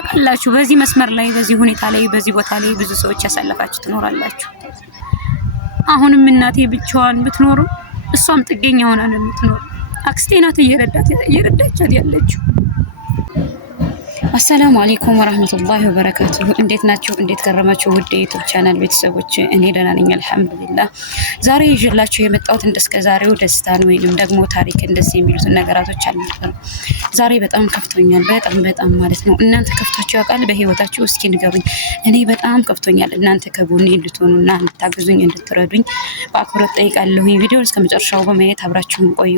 ታውቃላችሁ። በዚህ መስመር ላይ በዚህ ሁኔታ ላይ በዚህ ቦታ ላይ ብዙ ሰዎች ያሳለፋችሁ ትኖራላችሁ። አሁንም እናቴ ብቻዋን ብትኖር እሷም ጥገኛ ሆና ነው የምትኖር። አክስቴ ናት እየረዳቻት ያለችው። አሰላሙ አለይኩም ወራህመቱላሂ ወበረካቱሁ። እንዴት ናችሁ? እንዴት ከረማችሁ? ውድ የዩቲዩብ ቻናል ቤተሰቦች፣ እኔ ደህና ነኝ አልሐምዱሊላህ። ዛሬ ይዤላችሁ የመጣሁት እንደስከ ዛሬው ደስታን ወይንም ደግሞ ታሪክ እንደዚህ የሚሉትን ነገራቶች አልነበረም። ዛሬ በጣም ከፍቶኛል፣ በጣም ማለት ነው። እናንተ ከፍቷችሁ ያውቃል በህይወታችሁ? እስኪ ንገሩኝ። እኔ በጣም ከፍቶኛል። እናንተ ከጎኔ እንድትሆኑና እንድታግዙኝ እንድትረዱኝ በአክብሮት ጠይቃለሁ። ቪዲዮውን እስከ መጨረሻው በማየት አብራችሁን ቆዩ።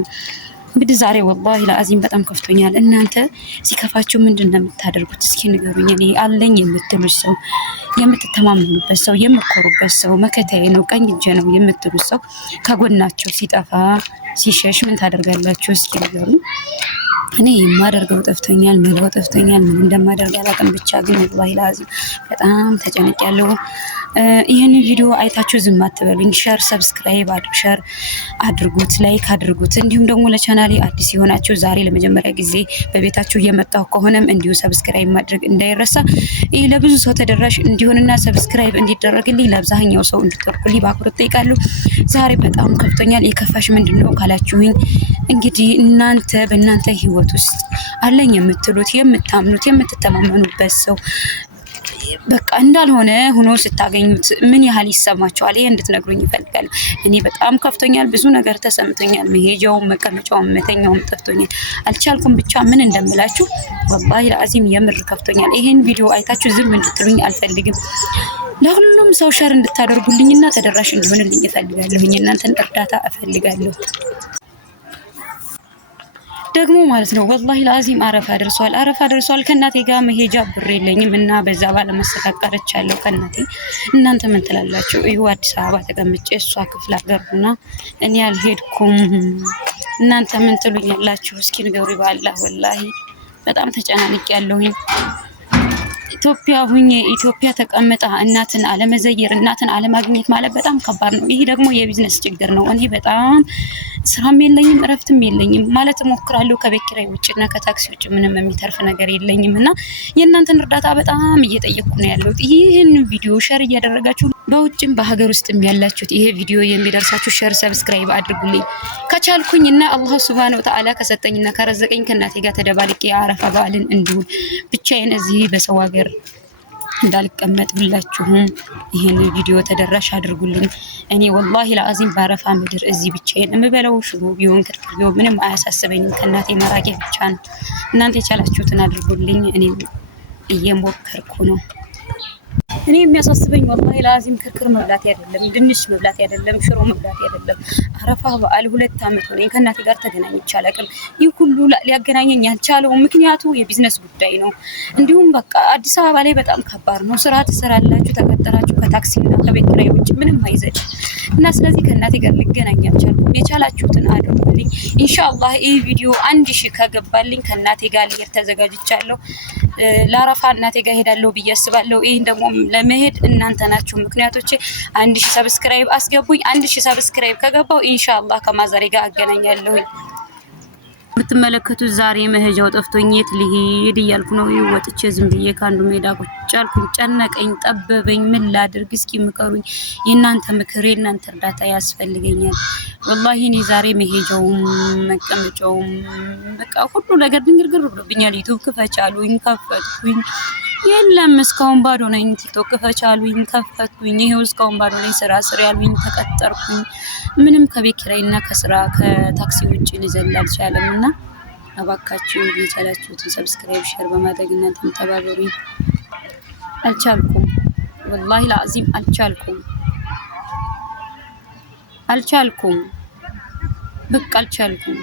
እንግዲህ ዛሬ ወላሂ ለአዚም በጣም ከፍቶኛል። እናንተ ሲከፋችሁ ምንድን ነው የምታደርጉት? እስኪ ንገሩኝ። እኔ አለኝ የምትሉት ሰው፣ የምትተማመኑበት ሰው፣ የምትኮሩበት ሰው፣ መከታዬ ነው ቀኝ እጄ ነው የምትሉት ሰው ከጎናቸው ሲጠፋ ሲሸሽ ምን ታደርጋላችሁ? እስኪ ንገሩኝ። እኔ የማደርገው ጠፍቶኛል፣ ምለው ጠፍቶኛል። ምን እንደማደርግ አላውቅም። ብቻ ግን ወላሂ ለአዚም በጣም ተጨንቄያለሁ። ይህን ቪዲዮ አይታችሁ ዝም አትበሉኝ። ሸር ሰብስክራይብ አድርጉት፣ ላይክ አድርጉት። እንዲሁም ደግሞ ለቻናሌ አዲስ የሆናችሁ ዛሬ ለመጀመሪያ ጊዜ በቤታችሁ እየመጣሁ ከሆነም እንዲሁ ሰብስክራይብ ማድረግ እንዳይረሳ። ይህ ለብዙ ሰው ተደራሽ እንዲሆንና ሰብስክራይብ እንዲደረግልኝ ለአብዛኛው ሰው እንድትወርቁልኝ በአክብሮት ጠይቃለሁ። ዛሬ በጣም ከፍቶኛል። የከፋሽ ምንድን ነው ካላችሁኝ፣ እንግዲህ እናንተ በእናንተ ህይወት ውስጥ አለኝ የምትሉት የምታምኑት የምትተማመኑበት ሰው በቃ እንዳልሆነ ሆኖ ስታገኙት ምን ያህል ይሰማችኋል? ይሄ እንድትነግሩኝ ይፈልጋል። እኔ በጣም ከፍቶኛል። ብዙ ነገር ተሰምቶኛል። መሄጃውም መቀመጫውም መተኛውም ጠፍቶኛል። አልቻልኩም። ብቻ ምን እንደምላችሁ ወላሂ ለአዚም የምር ከፍቶኛል። ይሄን ቪዲዮ አይታችሁ ዝም እንድትሉኝ አልፈልግም። ለሁሉም ሰው ሸር እንድታደርጉልኝና ተደራሽ እንዲሆንልኝ እፈልጋለሁ። እናንተን እርዳታ እፈልጋለሁ። ደግሞ ማለት ነው ወላሂ ለአዚም አረፋ ደርሷል። ከእናቴ ጋር መሄጃ ብር የለኝም እና በዛ ባለመሰቃቅ ቀርቻለሁ ከእናቴ። እናንተ ምን ትላላችሁ? ይኸው አዲስ አበባ ተቀምጬ እሷ ክፍለ ሀገር ሆና እኔ አልሄድኩም። እናንተ ምን ትሉኛላችሁ? እስኪ ንገሩኝ። በአላህ ወላሂ በጣም ተጨናንቄያለሁኝ። ኢትዮጵያ ተቀምጣ እናትን አለመዘየር እናትን አለማግኘት ማለት በጣም ከባድ ነው። ይህ ደግሞ የቢዝነስ ችግር ነው። እኔ በጣም ስራም የለኝም እረፍትም የለኝም ማለት እሞክራለሁ። ከቤት ኪራይ ውጭና ከታክሲ ውጭ ምንም የሚተርፍ ነገር የለኝም እና የእናንተን እርዳታ በጣም እየጠየቅኩ ነው ያለሁት። ይህን ቪዲዮ ሸር እያደረጋችሁ በውጭም በሀገር ውስጥም ያላችሁት ይሄ ቪዲዮ የሚደርሳችሁ ሸር ሰብስክራይብ አድርጉልኝ። ከቻልኩኝ እና አላህ ሱብሃነሁ ወተዓላ ከሰጠኝና ከረዘቀኝ ከእናቴ ጋር ተደባልቄ የአረፋ በዓልን እንድውል ብቻዬን እዚህ በሰው ሀገር እንዳልቀመጥ ሁላችሁም ይሄን ቪዲዮ ተደራሽ አድርጉልኝ። እኔ ወላሂ ለአዚም ባረፋ ምድር እዚህ ብቻዬን የምበለው ሽሮ ቢሆን ክርክር ቢሆን ምንም አያሳስበኝም። ከእናቴ መራቄ ብቻ ነው። እናንተ የቻላችሁትን አድርጉልኝ። እኔ እየሞከርኩ ነው። እኔ የሚያሳስበኝ ወላሂ ለአዚም ክርክር መብላት አይደለም፣ ድንች መብላት አይደለም፣ ሽሮ መብላት አይደለም። አረፋ በዓል 2 ዓመት ሆነኝ ከእናቴ ጋር ተገናኝቼ አላውቅም። ይህ ሁሉ ሊያገናኘኝ ያልቻለው ምክንያቱ የቢዝነስ ጉዳይ ነው። እንዲሁም በቃ አዲስ አበባ ላይ በጣም ከባድ ነው። ስራ ትሰራላችሁ፣ ተቀጠራችሁ፣ ከታክሲና ከቤት ኪራይ ውጭ ምንም አይዘልም እና ስለዚህ ከእናቴ ጋር ልገናኝ አልቻልኩም። የቻላችሁትን አድርጉልኝ። ኢንሻአላህ ይህ ቪዲዮ 1000 ከገባልኝ ከእናቴ ጋር ልሄድ ተዘጋጅቻለሁ። ለአረፋ እናቴ ጋር ሄዳለሁ ብዬ አስባለሁ። ይሄን ደግሞ ለመሄድ እናንተ ናችሁ ምክንያቶቼ። 1000 ሰብስክራይብ አስገቡኝ። 1000 ሰብስክራይብ ከገባው ኢንሻአላህ ከማዛሬ ጋር አገናኛለሁ። የምትመለከቱት ዛሬ መሄጃው ጠፍቶኝ የት ልሄድ እያልኩ ነው። ወጥቼ ዝም ብዬ ከአንዱ ሜዳ ቁጭ አልኩኝ። ጨነቀኝ፣ ጠበበኝ። ምን ላድርግ? እስኪ ምከሩኝ። የእናንተ ምክር የእናንተ እርዳታ ያስፈልገኛል። ወላሂ እኔ ዛሬ መሄጃውም መቀመጫውም በቃ ሁሉ ነገር ድንግርግር ብሎብኛል። ዩቲዩብ ክፈቻሉኝ፣ ከፈትኩኝ፣ የለም እስካሁን ባዶ ነኝ። ቲክቶክ ክፈቻሉኝ፣ ከፈትኩኝ፣ ይሄው እስካሁን ባዶ ነኝ። ስራ ስር ያሉኝ ተቀጠርኩኝ። ምንም ከቤት ኪራይና ከስራ ከታክሲ ውጭ ሊዘል አልቻለም እና አባካችሁ የቻላችሁትን ሰብስክራይብ ሼር በማድረግ እናንተም ተባበሩኝ። አልቻልኩም፣ ወላሂ ለአዚም አልቻልኩም። በቃ አልቻልኩም።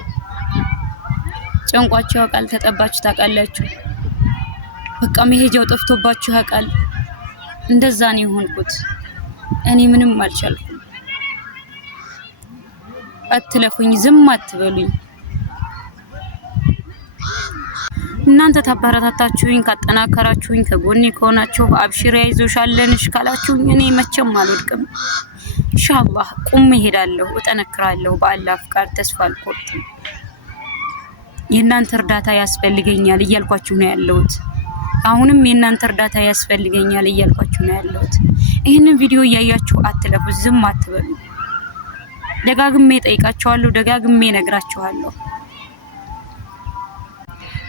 ጨንቋችሁ ያውቃል። ተጠባችሁ ታውቃላችሁ። በቃ መሄጃው ጠፍቶባችሁ ያውቃል። እንደዛ ነው የሆንኩት። እኔ ምንም አልቻልኩም። አትለፉኝ፣ ዝም አትበሉኝ። እናንተ ታበረታታችሁኝ፣ ካጠናከራችሁኝ፣ ከጎኔ ከሆናችሁ አብሽሪ አይዞሽ አለንሽ ካላችሁኝ እኔ መቼም አልወድቅም። ኢንሻአላህ ቁም እሄዳለሁ፣ እጠነክራለሁ። በአላህ ፍቃድ ተስፋ አልቆርጥም። የእናንተ እርዳታ ያስፈልገኛል እያልኳችሁ ነው ያለሁት። አሁንም የእናንተ እርዳታ ያስፈልገኛል እያልኳችሁ ነው ያለሁት። ይህንን ቪዲዮ እያያችሁ አትለፉ፣ ዝም አትበሉ። ደጋግሜ ጠይቃችኋለሁ፣ ደጋግሜ ነግራችኋለሁ።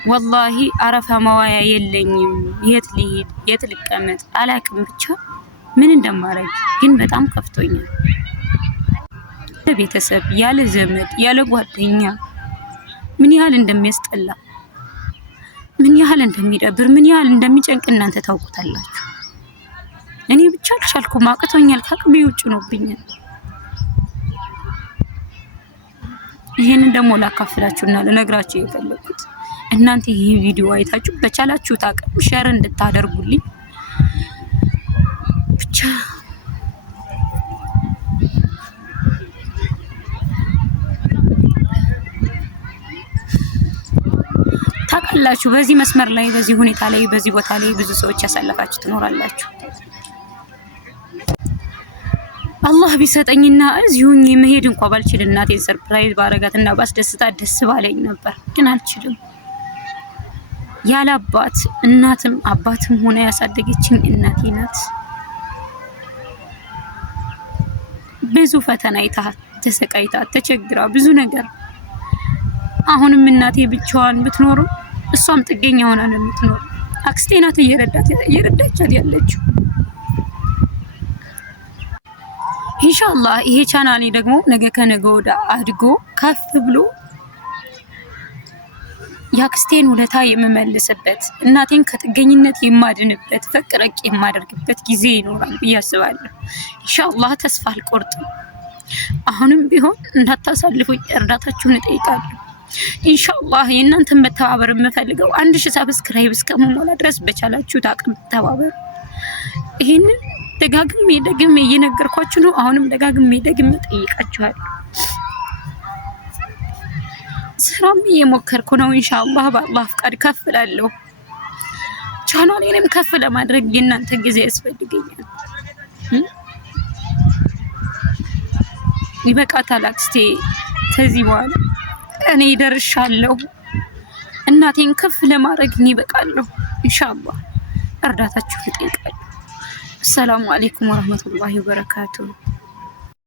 ወላሂ አረፋ መዋያ የለኝም። የት ልሂድ፣ የት ልቀመጥ አላቅም። ብቻ ምን እንደማረግ ግን በጣም ከፍቶኛል። ቤተሰብ ያለ ዘመድ ያለ ጓደኛ ምን ያህል እንደሚያስጠላ፣ ምን ያህል እንደሚደብር፣ ምን ያህል እንደሚጨንቅ እናንተ ታውቁታላችሁ። እኔ ብቻ አልቻልኩም፣ አቅቶኛል፣ ከአቅሜ ውጭ ሆኖብኛል። ይሄንን ደግሞ ላካፍላችሁና ልነግራችሁ የፈለኩት እናንተ ይሄ ቪዲዮ አይታችሁ በቻላችሁት አቅም ሼር እንድታደርጉልኝ ብቻ። ታውቃላችሁ በዚህ መስመር ላይ በዚህ ሁኔታ ላይ በዚህ ቦታ ላይ ብዙ ሰዎች ያሳለፋችሁ ትኖራላችሁ። አላህ ቢሰጠኝና እዚሁኝ መሄድ እንኳን ባልችል እናቴን ሰርፕራይዝ ባረጋትና ባስደስታት ደስ ባለኝ ነበር፣ ግን አልችልም። ያለ አባት እናትም አባትም ሆነ ያሳደገችኝ እናቴ ናት። ብዙ ፈተና አይታ ተሰቃይታ ተቸግራ ብዙ ነገር። አሁንም እናቴ ብቻዋን ብትኖር እሷም ጥገኛ ሆና ነው የምትኖር። አክስቴ ናት እየረዳቻት ያለችው። ኢንሻአላህ ይሄ ቻናሌ ደግሞ ነገ ከነገ ወዲያ አድጎ ከፍ ብሎ የአክስቴን ውለታ የምመልስበት እናቴን ከጥገኝነት የማድንበት ፈቅረቅ የማደርግበት ጊዜ ይኖራል ብዬ አስባለሁ። ኢንሻአላህ ተስፋ አልቆርጥም። አሁንም ቢሆን እንዳታሳልፉኝ እርዳታችሁን እጠይቃለሁ። ኢንሻአላህ የእናንተን መተባበር የምፈልገው 1000 ሰብስክራይብ እስከመሞላ ድረስ በቻላችሁት አቅም ተባበሩ። ይሄንን ደጋግሜ እየነገርኳችሁ ነው። አሁንም ደጋግሜ ጠይቃችኋለሁ። ስራም እየሞከርኩ ነው። ኢንሻአላህ በአላህ ፍቃድ ከፍ እላለሁ። ቻናሌንም ከፍ ለማድረግ የእናንተ ጊዜ ያስፈልገኛል። ይበቃታል አክስቴ፣ ከዚህ በኋላ እኔ ደርሻለሁ። እናቴን ከፍ ለማድረግ እኔ በቃለሁ። ኢንሻአላህ እርዳታችሁን እጠይቃለሁ። አሰላሙ አለይኩም ወራህመቱላሂ ወበረካቱሁ።